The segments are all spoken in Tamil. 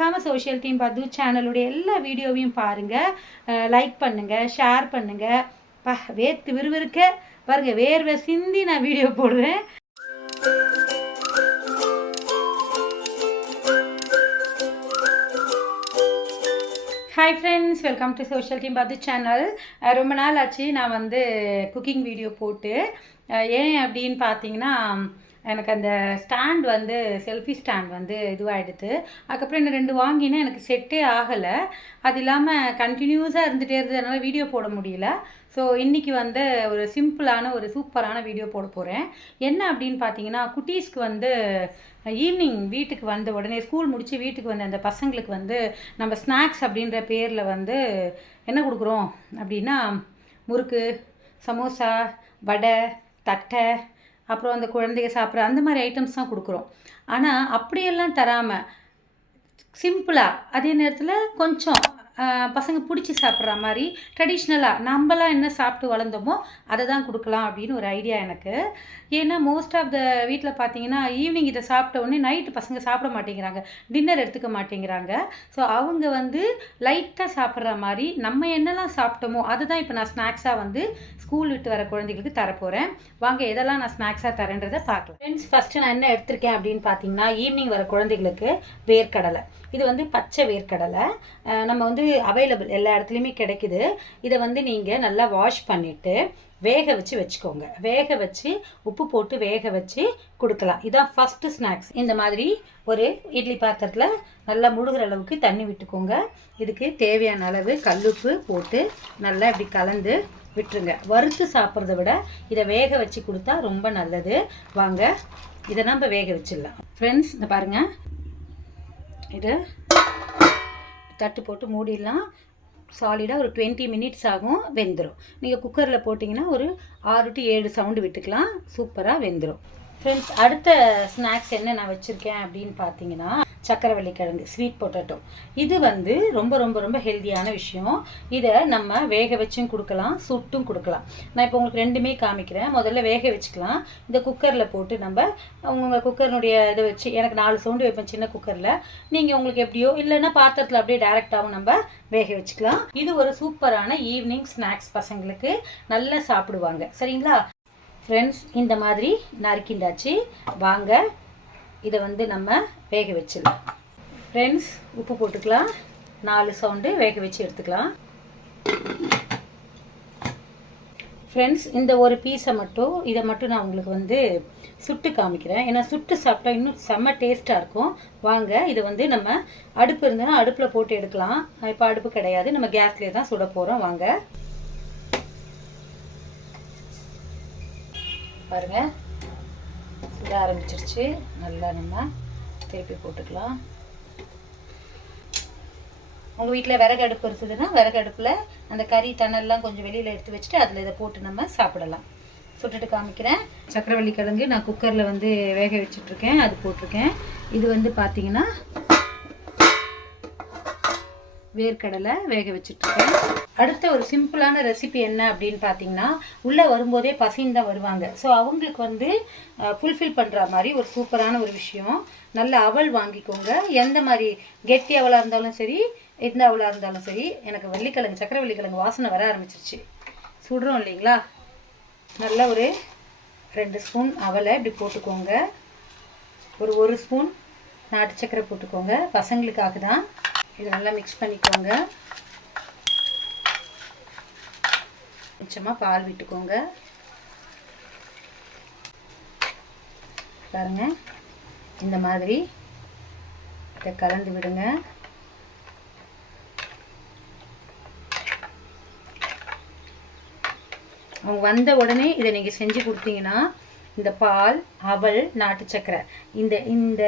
மறக்காமல் சோஷியல் டீம் பது சேனலுடைய எல்லா வீடியோவையும் பாருங்கள் லைக் பண்ணுங்கள் ஷேர் பண்ணுங்கள் பா வேத்து விறுவிறுக்க பாருங்கள் வேர்வை சிந்தி நான் வீடியோ போடுறேன். Hi friends welcome to social team பது சேனல் ரொம்ப நாள் ஆச்சு நான் வந்து குக்கிங் வீடியோ போட்டு. ஏன் அப்படின்னு பார்த்தீங்கன்னா எனக்கு அந்த ஸ்டாண்ட் வந்து செல்ஃபி ஸ்டாண்ட் வந்து இதுவாகிடுது அதுக்கப்புறம் இன்னும் ரெண்டு வாங்கினா எனக்கு செட்டே ஆகலை. அது இல்லாமல் கண்டினியூஸாக இருந்துகிட்டே இருந்தது. அதனால் வீடியோ போட முடியல. ஸோ இன்றைக்கி வந்து ஒரு சிம்பிளான ஒரு சூப்பரான வீடியோ போட போகிறேன் என்ன அப்படின்னு பார்த்தீங்கன்னா குட்டீஸ்க்கு வந்து ஈவினிங் வீட்டுக்கு வந்த உடனே ஸ்கூல் முடித்து வீட்டுக்கு வந்த அந்த பசங்களுக்கு வந்து நம்ம ஸ்நாக்ஸ் அப்படின்ற பேரில் வந்து என்ன கொடுக்குறோம்? அப்படின்னா முறுக்கு சமோசா வடை தட்டை அப்புறம் அந்த குழந்தைங்க சாப்பிட்ற அந்த மாதிரி ஐட்டம்ஸ் தான் கொடுக்குறோம். ஆனால் அப்படியெல்லாம் தராமல் சிம்பிளாக அதே நேரத்தில் கொஞ்சம் பசங்க பிடிச்சி சாப்பிட்ற மாதிரி ட்ரெடிஷ்னலாக நம்மலாம் என்ன சாப்பிட்டு வளர்ந்தோமோ அதை தான் கொடுக்கலாம் அப்படின்னு ஒரு ஐடியா எனக்கு. ஏன்னா மோஸ்ட் ஆஃப் த வீட்டில் பார்த்தீங்கன்னா ஈவினிங் இதை சாப்பிட்ட உடனே நைட்டு பசங்க சாப்பிட மாட்டேங்கிறாங்க. டின்னர் எடுத்துக்க மாட்டேங்கிறாங்க. ஸோ அவங்க வந்து லைட்டாக சாப்பிட்ற மாதிரி நம்ம என்னெல்லாம் சாப்பிட்டோமோ அதுதான் இப்போ நான் ஸ்நாக்ஸாக வந்து ஸ்கூல் விட்டு வர குழந்தைகளுக்கு தரப்போகிறேன் வாங்க எதெல்லாம் நான் ஸ்நாக்ஸாக தரேன்றதை பார்க்கலாம். ஃப்ரெண்ட்ஸ் ஃபஸ்ட்டு நான் என்ன எடுத்திருக்கேன் அப்படின்னு பார்த்தீங்கன்னா ஈவினிங் வர குழந்தைகளுக்கு வேர்க்கடலை. இது வந்து பச்சை வேர்க்கடலை. நம்ம வந்து அவைலபிள் எல்லா இடத்துலையுமே கிடைக்குது. இதை வந்து நீங்கள் நல்லா வாஷ் பண்ணிவிட்டு வேக வச்சு வச்சுக்கோங்க. வேக வச்சு உப்பு போட்டு வேக வச்சு கொடுக்கலாம். இதான் ஃபஸ்ட்டு ஸ்நாக்ஸ் இந்த மாதிரி ஒரு இட்லி பாத்திரத்தில் நல்லா முழுகிற அளவுக்கு தண்ணி விட்டுக்கோங்க. இதுக்கு தேவையான அளவு கல்லுப்பு போட்டு நல்லா இப்படி கலந்து விட்டுருங்க. வறுத்து சாப்பிட்றத விட இதை வேக வச்சு கொடுத்தா ரொம்ப நல்லது. வாங்க இதை நம்ம வேக வச்சிடலாம். ஃப்ரெண்ட்ஸ் இந்த பாருங்கள் இதை தட்டு போட்டு மூடிடலாம். சாலிடாக ஒரு டுவெண்ட்டி மினிட்ஸ் ஆகும் வெந்துடும் நீங்கள் குக்கரில் போட்டிங்கன்னா ஒரு ஆறு டு ஏழு சவுண்டு விட்டுக்கலாம். சூப்பராக வெந்துடும் ஃப்ரெண்ட்ஸ் அடுத்த ஸ்நாக்ஸ் என்ன நான் வச்சுருக்கேன் அப்படின்னு பார்த்தீங்கன்னா சக்கரவள்ளி கிழங்கு ஸ்வீட் பொட்டேட்டோ இது வந்து ரொம்ப ரொம்ப ரொம்ப ஹெல்தியான விஷயம். இதை நம்ம வேக வச்சும் கொடுக்கலாம் சுட்டும் கொடுக்கலாம். நான் இப்போ உங்களுக்கு ரெண்டுமே காமிக்கிறேன். முதல்ல வேக வச்சுக்கலாம். இந்த குக்கரில் போட்டு நம்ம உங்கள் குக்கர்னுடைய இதை வச்சு எனக்கு நாலு சவுண்டு வைப்பேன் சின்ன குக்கரில் நீங்கள் உங்களுக்கு எப்படியோ இல்லைன்னா பாத்திரத்தில் அப்படியே டேரெக்டாகவும் நம்ம வேக வச்சுக்கலாம். இது ஒரு சூப்பரான ஈவினிங் ஸ்நாக்ஸ் பசங்களுக்கு நல்லா சாப்பிடுவாங்க. சரிங்களா? ஃப்ரெண்ட்ஸ் இந்த மாதிரி நறுக்கிண்டாச்சு. வாங்க இதை வந்து நம்ம வேக வச்சிடலாம். ஃப்ரெண்ட்ஸ் உப்பு போட்டுக்கலாம். நாலு சவுண்டு வேக வச்சு எடுத்துக்கலாம். ஃப்ரெண்ட்ஸ் இந்த ஒரு பீஸை மட்டும் இதை மட்டும் நான் உங்களுக்கு வந்து சுட்டு காமிக்கிறேன். ஏன்னா சுட்டு சாப்பிட்டா இன்னும் செம்ம டேஸ்ட்டாக இருக்கும். வாங்க இதை வந்து நம்ம அடுப்பு இருந்தால் அடுப்பில் போட்டு எடுக்கலாம். இப்போ அடுப்பு கிடையாது. நம்ம கேஸ்லேயே தான் சுட போகிறோம் வாங்க. பாருங்கள் சுட ஆரம்பிச்சிருச்சு. நல்லா நம்ம திருப்பி போட்டுக்கலாம். உங்கள் வீட்டில் விறகு அடுப்பு இருக்குதுன்னா விறகு அடுப்பில் அந்த கறி தணல்லாம் கொஞ்சம் வெளியில் எடுத்து வச்சுட்டு அதில் இதை போட்டு நம்ம சாப்பிடலாம். சுட்டுட்டு காமிக்கிறேன். சக்கரவள்ளி கிழங்கு நான் குக்கரில் வந்து வேக வச்சுட்ருக்கேன். அது போட்டிருக்கேன். இது வந்து பார்த்திங்கன்னா வேர்க்கடலை வேக வச்சுட்ருக்கேன். அடுத்த ஒரு சிம்பிளான ரெசிபி என்ன அப்படின்னு பார்த்தீங்கன்னா உள்ளே வரும்போதே பசின்னு தான் வருவாங்க. ஸோ அவங்களுக்கு வந்து ஃபுல்ஃபில் பண்ணுற மாதிரி ஒரு சூப்பரான ஒரு விஷயம். நல்ல அவல் வாங்கிக்கோங்க. எந்த மாதிரி கெட்டி அவலாக இருந்தாலும் சரி எந்த அவலாக இருந்தாலும் சரி எனக்கு வெள்ளிக்கிழங்கு சக்கரை வெள்ளிக்கிழங்கு வாசனை வர ஆரம்பிச்சிருச்சு. சுடுறோம் இல்லைங்களா? நல்ல ஒரு ரெண்டு ஸ்பூன் அவலை இப்படி போட்டுக்கோங்க. ஒரு ஒரு ஸ்பூன் நாட்டு சக்கரை போட்டுக்கோங்க. பசங்களுக்காக தான். இது நல்லா மிக்ஸ் பண்ணிக்கோங்க. கொஞ்சமாக பால் விட்டுக்கோங்க. பாருங்க. இந்த மாதிரி இதை கலந்து விடுங்க. அவங்க வந்த உடனே இதை நீங்கள் செஞ்சு கொடுத்தீங்கன்னா இந்த பால் அவல் நாட்டு சக்கரை இந்த இந்த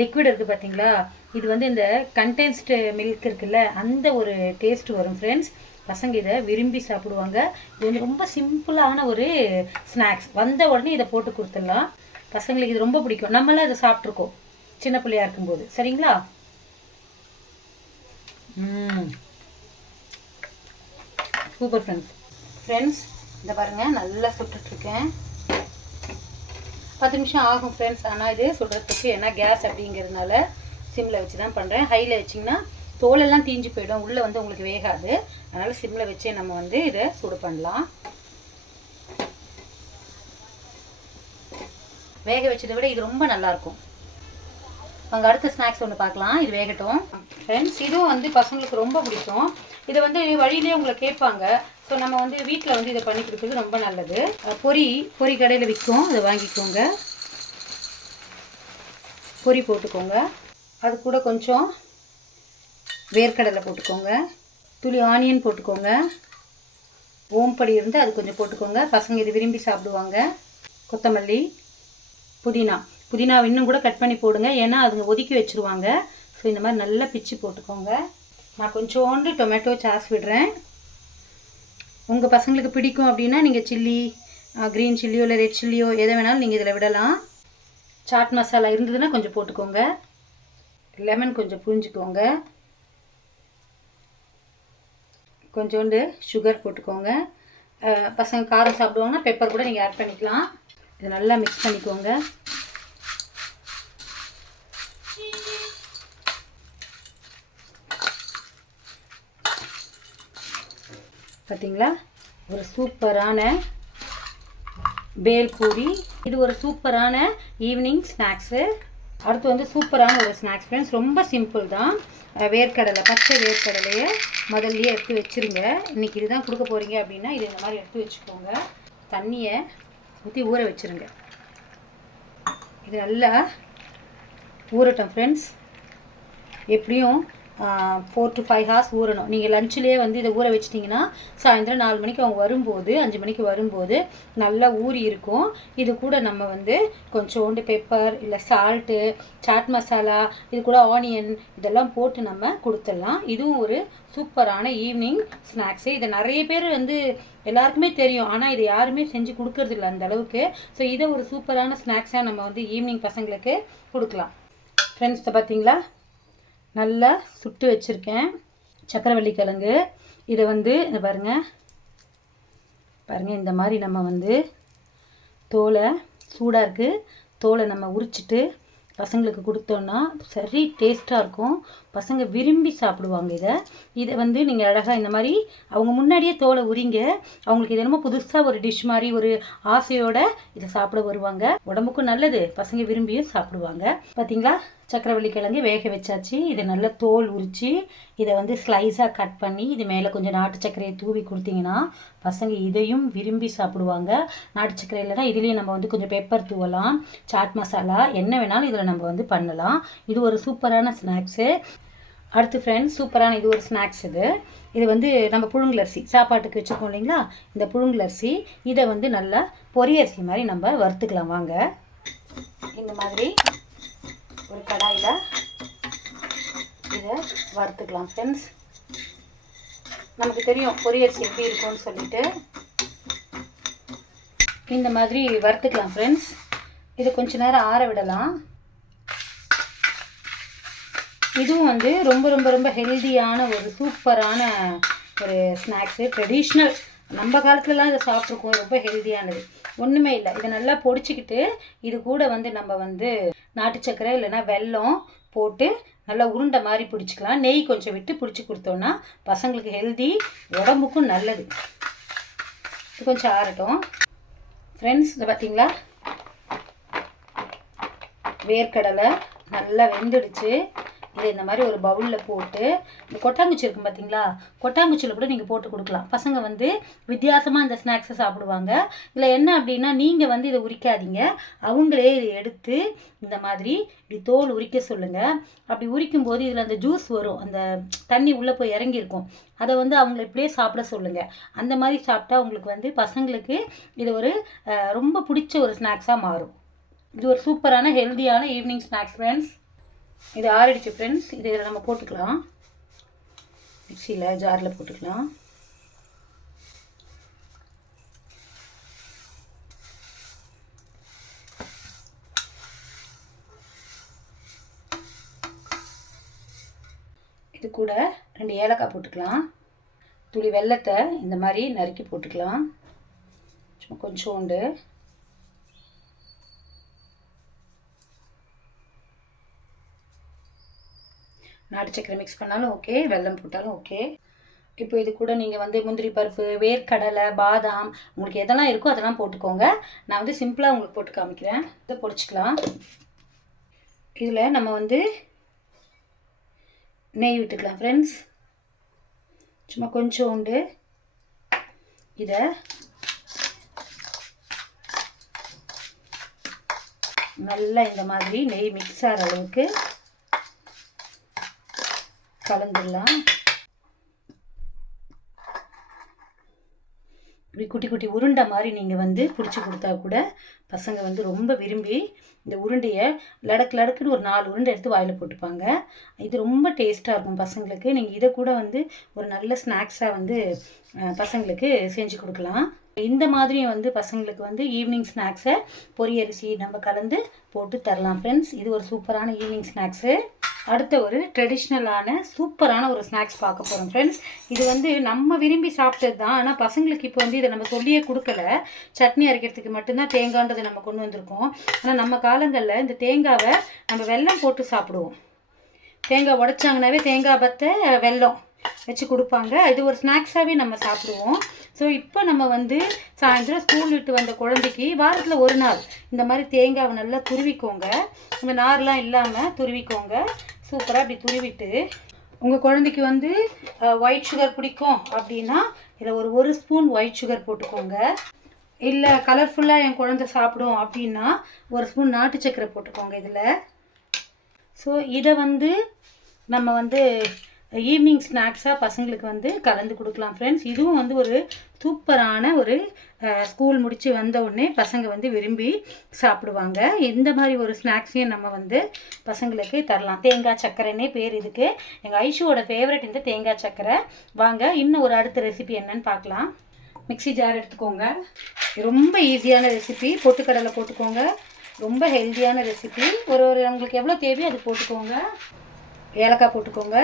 லிக்விட் இருக்குது பார்த்தீங்களா இது வந்து இந்த கண்டென்ஸ்டு மில்க் இருக்குல்ல அந்த ஒரு டேஸ்ட் வரும் ஃப்ரெண்ட்ஸ் பசங்க இதை விரும்பி சாப்பிடுவாங்க. இது வந்து ரொம்ப சிம்பிளான ஒரு ஸ்நாக்ஸ். வந்த உடனே இதை போட்டு கொடுத்துடலாம். பசங்களுக்கு இது ரொம்ப பிடிக்கும். நம்மளாம் இதை சாப்பிட்ருக்கோம் சின்ன பிள்ளையா இருக்கும்போது. சரிங்களா? ம். Super friends. ஃப்ரெண்ட்ஸ் இந்த பாருங்கள் நல்லா சுட்டுட்ருக்கேன். பத்து நிமிஷம் ஆகும் ஃப்ரெண்ட்ஸ். ஆனால் இது சுடுறதுக்கு ஏன்னா கேஸ் அப்படிங்கிறதுனால சிம்மில் வச்சு தான் பண்ணுறேன் ஹையில் வச்சிங்கன்னா தோலெல்லாம் தீஞ்சு போயிடும். உள்ளே வந்து உங்களுக்கு வேகாது. அதனால் சிம்மில் வச்சே நம்ம வந்து இதை சூடு பண்ணலாம். வேக வச்சதை விட இது ரொம்ப நல்லாயிருக்கும். அங்கே அடுத்த ஸ்நாக்ஸ் ஒன்று பார்க்கலாம். இது வேகட்டும். ஃப்ரெண்ட்ஸ் இதுவும் வந்து பசங்களுக்கு ரொம்ப பிடிக்கும். இதை வந்து வழியிலே உங்களை கேட்பாங்க. ஸோ நம்ம வந்து வீட்டில் வந்து இதை பண்ணி கொடுக்குறது ரொம்ப நல்லது. பொரி பொரி கடையில் விற்கும். இதை வாங்கிக்கோங்க. பொரி போட்டுக்கோங்க. அது கூட கொஞ்சம் வேர்க்கடலை போட்டுக்கோங்க. துளி ஆனியன் போட்டுக்கோங்க. ஓம்படி இருந்து அது கொஞ்சம் போட்டுக்கோங்க. பசங்க இது விரும்பி சாப்பிடுவாங்க. கொத்தமல்லி புதினா. புதினா இன்னும் கூட கட் பண்ணி போடுங்க. ஏன்னா அதுங்க ஒதுக்கி வச்சுருவாங்க. ஸோ இந்த மாதிரி நல்லா பிச்சு போட்டுக்கோங்க. நான் கொஞ்சோண்டு டொமேட்டோ சாஸ் விடுறேன். உங்கள் பசங்களுக்கு பிடிக்கும் அப்படின்னா நீங்கள் சில்லி க்ரீன் சில்லியோ இல்லை ரெட் சில்லியோ எதை வேணாலும் நீங்கள் இதில் விடலாம். சாட் மசாலா இருந்ததுன்னா கொஞ்சம் போட்டுக்கோங்க. லெமன் கொஞ்சம் புரிஞ்சுக்கோங்க கொஞ்சோண்டு சுகர் போட்டுக்கோங்க. பசங்க காரம் சாப்பிடுவாங்கன்னா பெப்பர் கூட நீங்கள் ஆட் பண்ணிக்கலாம். இது நல்லா மிக்ஸ் பண்ணிக்கோங்க. பார்த்தீங்களா ஒரு சூப்பரான பேல்பூரி இது ஒரு சூப்பரான ஈவினிங் ஸ்நாக்ஸு அடுத்து வந்து சூப்பரான ஒரு ஸ்நாக்ஸ் ஃப்ரெண்ட்ஸ் ரொம்ப சிம்பிள் தான். வேர்க்கடலை பச்சை வேர்க்கடலையை முதல்லையே எடுத்து வச்சுருங்க. இன்றைக்கி இதுதான் கொடுக்க போகிறீங்க அப்படின்னா இது இந்த மாதிரி எடுத்து வச்சுக்கோங்க. தண்ணியை ஊற்றி ஊற வச்சுருங்க. இது நல்லா ஊறட்டும் ஃப்ரெண்ட்ஸ் எப்படியும் ஃபோர் டு ஃபைவ் ஹார்ஸ் ஊறணும். நீங்கள் லஞ்சிலே வந்து இதை ஊற வச்சிட்டிங்கன்னா சாயந்தரம் நாலு மணிக்கு அவங்க வரும்போது அஞ்சு மணிக்கு வரும்போது நல்லா ஊறி இருக்கும். இது கூட நம்ம வந்து கொஞ்சோண்டு பெப்பர் இல்லை சால்ட்டு சாட் மசாலா இது கூட ஆனியன் இதெல்லாம் போட்டு நம்ம கொடுத்துடலாம். இதுவும் ஒரு சூப்பரான ஈவினிங் ஸ்நாக்ஸு இதை நிறைய பேர் வந்து எல்லாருக்குமே தெரியும். ஆனால் இதை யாருமே செஞ்சு கொடுக்கறது இல்லை அந்த அளவுக்கு. ஸோ இதை ஒரு சூப்பரான ஸ்நாக்ஸாக நம்ம வந்து ஈவினிங் பசங்களுக்கு கொடுக்கலாம். ஃப்ரெண்ட்ஸ் பார்த்தீங்களா? நல்லா சுட்டு வச்சுருக்கேன். சக்கரவள்ளி கிழங்கு. இதை வந்து பாருங்கள் பாருங்கள் இந்த மாதிரி நம்ம வந்து தோலை சூடாக இருக்குது தோலை நம்ம உரிச்சிட்டு பசங்களுக்கு கொடுத்தோன்னா சரி டேஸ்ட்டாக இருக்கும். பசங்க விரும்பி சாப்பிடுவாங்க இதை. இதை வந்து நீங்கள் அழகாக இந்த மாதிரி அவங்க முன்னாடியே தோலை உரிங்க. அவங்களுக்கு இது என்னமோ புதுசாக ஒரு டிஷ் மாதிரி ஒரு ஆசையோடு இதை சாப்பிட வருவாங்க. உடம்புக்கும் நல்லது. பசங்க விரும்பியும் சாப்பிடுவாங்க. பார்த்தீங்களா சக்கரவள்ளி கிழங்கு வேக வச்சாச்சு. இதை நல்லா தோல் உரித்து இதை வந்து ஸ்லைஸாக கட் பண்ணி இது மேலே கொஞ்சம் நாட்டு சர்க்கரையை தூவி கொடுத்தீங்கன்னா பசங்க இதையும் விரும்பி சாப்பிடுவாங்க. நாட்டு சர்க்கரை இல்லைன்னா இதுலேயும் நம்ம வந்து கொஞ்சம் பெப்பர் தூவலாம் சாட் மசாலா என்ன வேணாலும் இதில் நம்ம வந்து பண்ணலாம். இது ஒரு சூப்பரான ஸ்நாக்ஸு அடுத்து ஃப்ரெண்ட்ஸ் சூப்பரான இது ஒரு ஸ்நாக்ஸ் இது. இது வந்து நம்ம புழுங்கலரிசி சாப்பாட்டுக்கு வச்சுருக்கோம் இல்லைங்களா? இந்த புழுங்கலரிசி இதை வந்து நல்லா பொரியரிசி மாதிரி நம்ம வறுத்துக்கலாம். வாங்க. இந்த மாதிரி ஒரு கடாயில் இதை வறுத்துக்கலாம் ஃப்ரெண்ட்ஸ் நமக்கு தெரியும் பொரியரிசி எப்படி இருக்கும்னு சொல்லிட்டு. இந்த மாதிரி வறுத்துக்கலாம் ஃப்ரெண்ட்ஸ் இது கொஞ்ச நேரம் ஆற விடலாம். இதுவும் வந்து ரொம்ப ரொம்ப ரொம்ப ஹெல்தியான ஒரு சூப்பரான ஒரு ஸ்நாக்ஸு ட்ரெடிஷ்னல் நம்ம காலத்துலலாம் இதை சாப்பிட்ருக்கோம் ரொம்ப ஹெல்தியானது ஒன்றுமே இல்லை. இதை நல்லா பொடிச்சிக்கிட்டு இது கூட வந்து நம்ம வந்து நாட்டு சக்கரை இல்லைன்னா வெல்லம் போட்டு நல்லா உருண்டை மாதிரி பிடிச்சிக்கலாம். நெய் கொஞ்சம் விட்டு பிடிச்சி கொடுத்தோன்னா பசங்களுக்கு ஹெல்தி உடம்புக்கும் நல்லது. இது கொஞ்சம் ஆறட்டும். ஃப்ரெண்ட்ஸ் இதை பார்த்தீங்களா? வேர்க்கடலை நல்லா வெந்துடுச்சு. இதை இந்த மாதிரி ஒரு பவுலில் போட்டு இந்த கொட்டாங்குச்சி இருக்கும் பார்த்தீங்களா கொட்டாங்குச்சியில் கூட நீங்கள் போட்டு கொடுக்கலாம். பசங்க வந்து வித்தியாசமாக இந்த ஸ்நாக்ஸை சாப்பிடுவாங்க. இதில் என்ன அப்படின்னா நீங்கள் வந்து இதை உரிக்காதீங்க. அவங்களே இதை எடுத்து இந்த மாதிரி இப்படி தோல் உரிக்க சொல்லுங்கள் அப்படி உரிக்கும் போது இதில் அந்த ஜூஸ் வரும். அந்த தண்ணி உள்ளே போய் இறங்கியிருக்கும். அதை வந்து அவங்கள இப்படியே சாப்பிட சொல்லுங்கள் அந்த மாதிரி சாப்பிட்டா உங்களுக்கு வந்து பசங்களுக்கு இது ஒரு ரொம்ப பிடிச்ச ஒரு ஸ்நாக்ஸாக மாறும். இது ஒரு சூப்பரான ஹெல்தியான ஈவினிங் ஸ்நாக்ஸ் ஃப்ரெண்ட்ஸ் இது ஆறிடுச்சு ஃப்ரெண்ட்ஸ் இது இதில் நம்ம போட்டுக்கலாம். மிக்சியில் ஜாரில் போட்டுக்கலாம். இது கூட ரெண்டு ஏலக்காய் போட்டுக்கலாம். துளி வெல்லத்தை இந்த மாதிரி நறுக்கி போட்டுக்கலாம். சும்மா கொஞ்சோண்டு. நாட்டு சக்கரை மிக்ஸ் பண்ணாலும் ஓகே வெல்லம் போட்டாலும் ஓகே இப்போ இது கூட நீங்கள் வந்து முந்திரி பருப்பு வேர்க்கடலை பாதாம் உங்களுக்கு எதெல்லாம் இருக்கோ அதெல்லாம் போட்டுக்கோங்க. நான் வந்து சிம்பிளாக உங்களுக்கு போட்டு காமிக்கிறேன். இதை பொடிச்சிக்கலாம் இதில் நம்ம வந்து நெய் விட்டுக்கலாம் ஃப்ரெண்ட்ஸ் சும்மா கொஞ்சம் உண்டு இதை நல்லா இந்த மாதிரி நெய் மிக்ஸ் ஆகிற அளவுக்கு கலந்துடலாம். இப்படி குட்டி குட்டி உருண்டை மாதிரி நீங்கள் வந்து பிடிச்சி கொடுத்தா கூட பசங்க வந்து ரொம்ப விரும்பி இந்த உருண்டையை லடக்கு லடக்குன்னு ஒரு நாலு உருண்டை எடுத்து வாயில் போட்டுப்பாங்க. இது ரொம்ப டேஸ்ட்டாக இருக்கும் பசங்களுக்கு. நீங்கள் இதை கூட வந்து ஒரு நல்ல ஸ்நாக்ஸாக வந்து பசங்களுக்கு செஞ்சு கொடுக்கலாம். இந்த மாதிரியும் வந்து பசங்களுக்கு வந்து ஈவினிங் ஸ்நாக்ஸை பொரியரிசி நம்ம கலந்து போட்டு தரலாம். ஃப்ரெண்ட்ஸ் இது ஒரு சூப்பரான ஈவினிங் ஸ்நாக்ஸு. அடுத்த ஒரு ட்ரெடிஷ்னலான சூப்பரான ஒரு ஸ்நாக்ஸ் பார்க்க போகிறோம் ஃப்ரெண்ட்ஸ் இது வந்து நம்ம விரும்பி சாப்பிட்டது தான் ஆனால் பசங்களுக்கு இப்போ வந்து இதை நம்ம சொல்லியே கொடுக்கல. சட்னி அரைக்கிறதுக்கு மட்டும்தான் தேங்காய்ன்றதை நம்ம கொண்டு வந்திருக்கோம். ஆனால் நம்ம காலங்களில் இந்த தேங்காவை நம்ம வெல்லம் போட்டு சாப்பிடுவோம். தேங்காய் உடைச்சாங்கனாவே தேங்காய் பத்தை வெல்லம் வச்சு கொடுப்பாங்க. இது ஒரு ஸ்நாக்ஸாகவே நம்ம சாப்பிடுவோம். ஸோ இப்போ நம்ம வந்து சாயந்தரம் ஸ்கூல் விட்டு வந்த குழந்தைக்கு வாரத்தில் ஒரு நாள் இந்த மாதிரி தேங்காவை நல்லா துருவிக்கோங்க. இந்த நார்லாம் இல்லாமல் துருவிக்கோங்க. சூப்பராக இப்படி துருவிட்டு உங்கள் குழந்தைக்கு வந்து ஒயிட் சுகர் பிடிக்கும் அப்படின்னா இதில் ஒரு ஒரு ஸ்பூன் ஒயிட் சுகர் போட்டுக்கோங்க. இல்லை கலர்ஃபுல்லாக என் குழந்தை சாப்பிடும் அப்படின்னா ஒரு ஸ்பூன் நாட்டு சக்கரை போட்டுக்கோங்க இதில். ஸோ இதை வந்து நம்ம வந்து ஈவினிங் ஸ்நாக்ஸாக பசங்களுக்கு வந்து கலந்து கொடுக்கலாம் ஃப்ரெண்ட்ஸ் இதுவும் வந்து ஒரு சூப்பரான ஒரு ஸ்கூல் முடித்து வந்த உடனே பசங்க வந்து விரும்பி சாப்பிடுவாங்க. இந்த மாதிரி ஒரு ஸ்நாக்ஸையும் நம்ம வந்து பசங்களுக்கு தரலாம். தேங்காய் சக்கரைன்னே பேர் இதுக்கு. எங்கள் ஐஷுவோட ஃபேவரட் இந்த தேங்காய் சக்கரை வாங்க இன்னும் ஒரு அடுத்த ரெசிபி என்னன்னு பார்க்கலாம். மிக்ஸி ஜார் எடுத்துக்கோங்க. ரொம்ப ஈஸியான ரெசிபி பொட்டுக்கடலை போட்டுக்கோங்க. ரொம்ப ஹெல்த்தியான ரெசிபி ஒரு ஒரு உங்களுக்கு எவ்வளோ தேவையோ அது போட்டுக்கோங்க. ஏலக்காய் போட்டுக்கோங்க.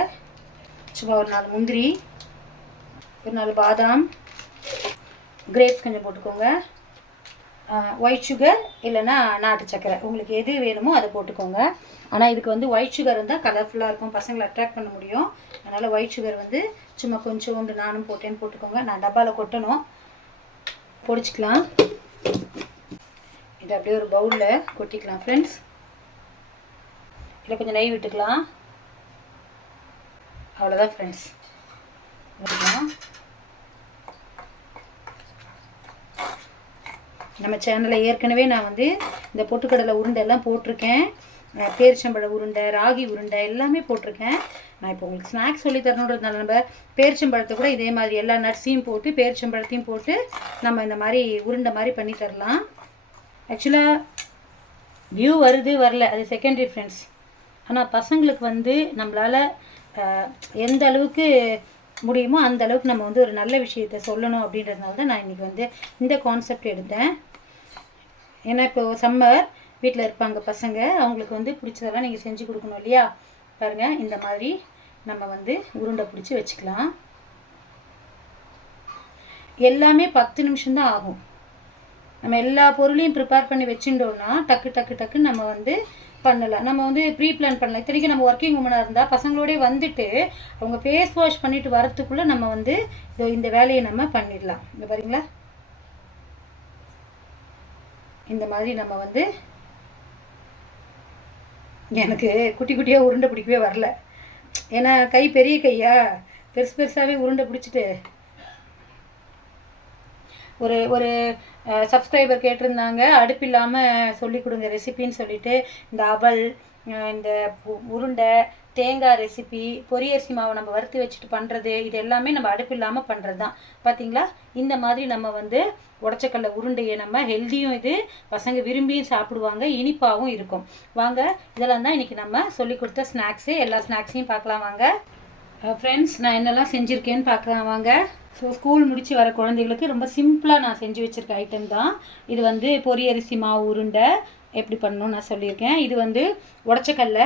சும்மா ஒரு நாலு முந்திரி ஒரு நாலு பாதாம் கிரேப்ஸ் கொஞ்சம் போட்டுக்கோங்க. ஒயிட் சுகர் இல்லைன்னா நாட்டு சக்கரை. உங்களுக்கு எது வேணுமோ அதை போட்டுக்கோங்க. ஆனால் இதுக்கு வந்து ஒயிட் சுகர் இருந்தால் கலர்ஃபுல்லாக இருக்கும். பசங்களை அட்ராக்ட் பண்ண முடியும். அதனால் ஒயிட் சுகர் வந்து சும்மா கொஞ்சோண்டு நானும் போட்டேன்னு போட்டுக்கோங்க. நான் டப்பாவில் கொட்டணும். பொடிச்சிக்கலாம். இது அப்படியே ஒரு பவுலில் கொட்டிக்கலாம் ஃப்ரெண்ட்ஸ் இதில் கொஞ்சம் நெய் விட்டுக்கலாம். அவ்வளோதான் ஃப்ரெண்ட்ஸ் நம்ம சேனலில் ஏற்கனவே நான் வந்து இந்த பொட்டுக்கடலை உருண்டை எல்லாம் போட்டிருக்கேன். பேரிச்சம்பழ உருண்டை ராகி உருண்டை எல்லாமே போட்டிருக்கேன். நான் இப்போ உங்களுக்கு ஸ்நாக்ஸ் சொல்லி தரணுன்றதுனால நம்ம பேரிச்சம்பழத்தை கூட இதே மாதிரி எல்லா நட்ஸையும் போட்டு பேரிச்சம்பழத்தையும் போட்டு நம்ம இந்த மாதிரி உருண்டை மாதிரி பண்ணி தரலாம். ஆக்சுவலாக வியூ வருது வரல. அது செகண்டரி ஃப்ரெண்ட்ஸ் ஆனால் பசங்களுக்கு வந்து நம்மளால் எந்த அளவுக்கு முடியுமோ அந்த அளவுக்கு நம்ம வந்து ஒரு நல்ல விஷயத்த சொல்லணும் அப்படின்றதுனால தான் நான் இன்றைக்கி வந்து இந்த கான்செப்ட் எடுத்தேன். ஏன்னா இப்போ சம்மர் வீட்டில் இருப்பாங்க பசங்க அவங்களுக்கு வந்து பிடிச்சதெல்லாம் நீங்கள் செஞ்சு கொடுக்கணும் இல்லையா? பாருங்கள் இந்த மாதிரி நம்ம வந்து உருண்டை பிடிச்சி வச்சுக்கலாம். எல்லாமே பத்து நிமிஷம்தான் ஆகும். நம்ம எல்லா பொருளையும் ப்ரிப்பேர் பண்ணி வச்சுட்டோம்னா டக்கு டக்கு டக்குன்னு நம்ம வந்து பண்ணலாம். நம்ம வந்து ப்ரீ பிளான் பண்ணலாம். இத்தனைக்கும் நம்ம ஒர்க்கிங் உமனாக இருந்தால் பசங்களோடய வந்துட்டு அவங்க ஃபேஸ் வாஷ் பண்ணிட்டு வரத்துக்குள்ளே நம்ம வந்து இதோ இந்த வேலையை நம்ம பண்ணிடலாம். இந்த பாருங்களா இந்த மாதிரி நம்ம வந்து எனக்கு குட்டி குட்டியாக உருண்டை பிடிக்கவே வரல. ஏன்னா கை பெரிய கையா? பெருசு பெருசாகவே உருண்டை பிடிச்சிட்டு ஒரு ஒரு சப்ஸ்கிரைபர் கேட்டிருந்தாங்க. அடுப்பு இல்லாமல் சொல்லி கொடுங்க ரெசிபின்னு சொல்லிட்டு இந்த அவல் இந்த உருண்டை தேங்காய் ரெசிபி பொரியரிசி மாவை நம்ம வறுத்து வச்சுட்டு பண்ணுறது இது எல்லாமே நம்ம அடுப்பு இல்லாமல் பண்ணுறது தான் பார்த்தீங்களா இந்த மாதிரி நம்ம வந்து உடச்சக்கல்ல உருண்டையை நம்ம ஹெல்த்தியும் இது பசங்க விரும்பியும் சாப்பிடுவாங்க இனிப்பாகவும் இருக்கும். வாங்க இதெல்லாம் தான் இன்றைக்கி நம்ம சொல்லி கொடுத்த ஸ்நாக்ஸு எல்லா ஸ்நாக்ஸையும் பார்க்கலாம் வாங்க. ஃப்ரெண்ட்ஸ் நான் என்னெல்லாம் செஞ்சுருக்கேன்னு பார்க்கலாம் வாங்க. ஸோ ஸ்கூல் முடித்து வர குழந்தைகளுக்கு ரொம்ப சிம்பிளாக நான் செஞ்சு வச்சுருக்க ஐட்டம் தான். இது வந்து பொரியரிசி மாவு உருண்டை எப்படி பண்ணணும்னு நான் சொல்லியிருக்கேன். இது வந்து உடச்சக்கல்ல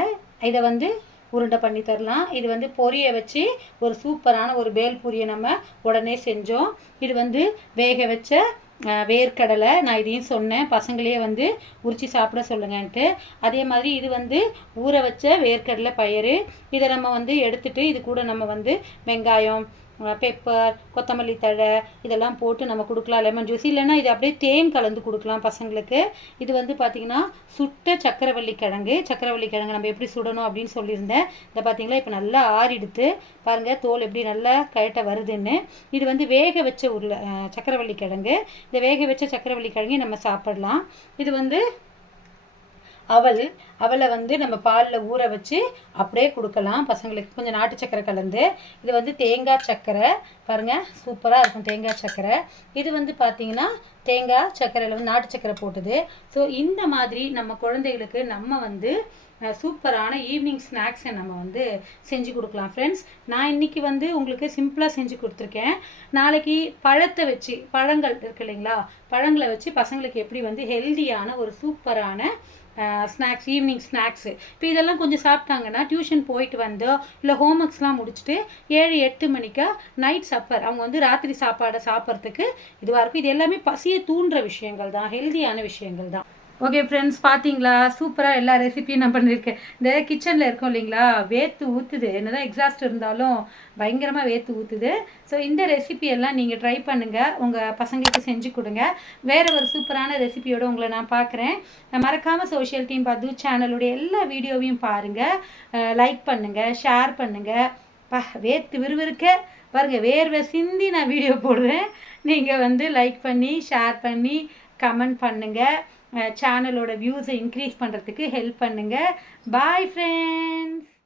இதை வந்து உருண்டை பண்ணி தரலாம். இது வந்து பொரியை வச்சு ஒரு சூப்பரான ஒரு பேல் பூரியை நம்ம உடனே செஞ்சோம். இது வந்து வேக வச்ச வேர்க்கடலை நான் இதையும் சொன்னேன். பசங்களையே வந்து உரித்து சாப்பிட சொல்லுங்கன்ட்டு. அதே மாதிரி இது வந்து ஊற வச்ச வேர்க்கடலை பயிறு. இதை நம்ம வந்து எடுத்துட்டு இது கூட நம்ம வந்து வெங்காயம் பெப்பர் கொத்தமல்லி தழை இதெல்லாம் போட்டு நம்ம கொடுக்கலாம். லெமன் ஜூஸ் இல்லைன்னா இது அப்படியே தேன் கலந்து கொடுக்கலாம் பசங்களுக்கு. இது வந்து பார்த்திங்கன்னா சுட்ட சக்கரவள்ளி கிழங்கு. சக்கரவள்ளி கிழங்கு நம்ம எப்படி சுடணும் அப்படின்னு சொல்லியிருந்தேன். இதை பார்த்தீங்களா இப்போ நல்லா ஆறிடுத்து. பாருங்கள் தோல் எப்படி நல்லா கரெக்டாக வருதுன்னு. இது வந்து வேக வச்ச உருளை சக்கரவள்ளி கிழங்கு. இந்த வேக வச்ச சக்கரவள்ளி கிழங்கு நம்ம சாப்பிடலாம். இது வந்து அவல் அவளை வந்து நம்ம பாலில் ஊற வச்சு அப்படியே கொடுக்கலாம் பசங்களுக்கு. கொஞ்சம் நாட்டு சக்கரை கலந்து. இது வந்து தேங்காய் சக்கரை. பாருங்கள் சூப்பராக இருக்கும் தேங்காய் சக்கரை. இது வந்து பார்த்தீங்கன்னா தேங்காய் சக்கரையில் வந்து நாட்டு சக்கரை போட்டது. ஸோ இந்த மாதிரி நம்ம குழந்தைகளுக்கு நம்ம வந்து சூப்பரான ஈவினிங் ஸ்நாக்ஸை நம்ம வந்து செஞ்சு கொடுக்கலாம். ஃப்ரெண்ட்ஸ் நான் இன்னைக்கு வந்து உங்களுக்கு சிம்பிளாக செஞ்சு கொடுத்துருக்கேன். நாளைக்கு பழத்தை வச்சு பழங்கள் இருக்கு இல்லைங்களா? பழங்களை வச்சு பசங்களுக்கு எப்படி வந்து ஹெல்தியான ஒரு சூப்பரான ஸ்நாக்ஸ் ஈவினிங் ஸ்நாக்ஸு இப்போ இதெல்லாம் கொஞ்சம் சாப்பிட்டாங்கன்னா டியூஷன் போயிட்டு வந்து இல்லை ஹோம் ஒர்க்ஸ்லாம் முடிச்சுட்டு ஏழு எட்டு மணிக்கா நைட் சப்பர் அவங்க வந்து ராத்திரி சாப்பாடை சாப்பிட்றதுக்கு இதுவாக இருக்கும். இது எல்லாமே பசியை தூண்டுற விஷயங்கள் தான் ஹெல்தியான விஷயங்கள் தான். ஓகே ஃப்ரெண்ட்ஸ் பார்த்தீங்களா சூப்பராக எல்லா ரெசிபியும் நான் பண்ணியிருக்கேன் இந்த கிச்சனில் இருக்கோம் இல்லைங்களா? வேர்த்து ஊற்றுது என்னதான் எக்ஸாஸ்ட் இருந்தாலும் பயங்கரமாக வேர்த்து ஊற்றுது ஸோ இந்த ரெசிபியெல்லாம் நீங்கள் ட்ரை பண்ணுங்கள் உங்கள் பசங்களுக்கு செஞ்சு கொடுங்க. வேறு ஒரு சூப்பரான ரெசிபியோடு உங்களை நான் பார்க்குறேன் மறக்காமல் சோஷியல் டீம் பது சேனலுடைய எல்லா வீடியோவையும் பாருங்கள் லைக் பண்ணுங்கள் ஷேர் பண்ணுங்கள் பா வேர்த்து விறுவிறுக்க. பாருங்கள் வேர்வை சிந்தி நான் வீடியோ போடுறேன். நீங்கள் வந்து லைக் பண்ணி ஷேர் பண்ணி கமெண்ட் பண்ணுங்கள் சேனலோட வியூஸை இன்க்ரீஸ் பண்ணுறதுக்கு ஹெல்ப் பண்ணுங்கள் பாய் ஃப்ரெண்ட்ஸ்